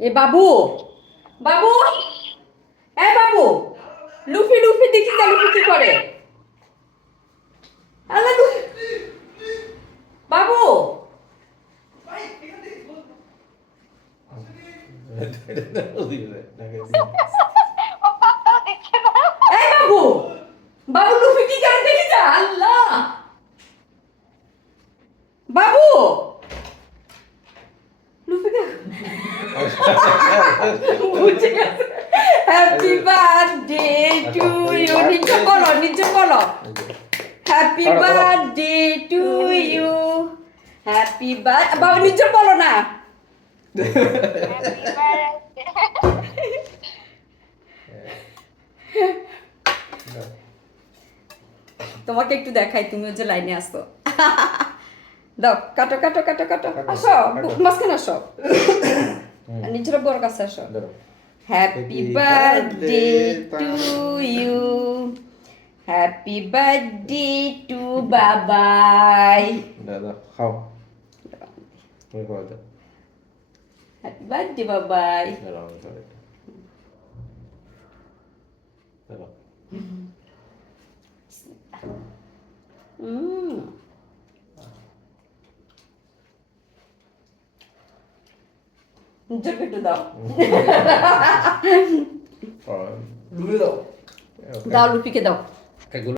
এ বাবু, বাবু, এ বাবু, Luffy Luffy দেখি যা Luffy কি করে। আল্লাহ লুফি, বাবু, এ বাবু, বাবু লুফি কি করে দেখি যা। আল্লাহ, বাবু, লুফি কে বুঝে গেছে। হ্যাপি বার্থডে টু ইউ, নিচে বলো, নিচে বলো। Happy birthday to you, happy birthday. বাবু নিচে বলো না। তোমাকে একটু দেখাই, তুমিও যে লাইনে আসো। দাও, কাটো কাটো কাটো কাটো, আসো মাঝখানে আসো, নিজের বড় কাছে আসো। Happy birthday to you, happy birthday to Babai. দাদা খাও তুমি খাও দাও হ্যাপি বার্থডে বাবাই। দাঁড়াও আমি খাও এটা দাঁড়াও নিজেকে একটু দাও। আর লুলে দাও। দাও, লুপিকে দাও। এগুলো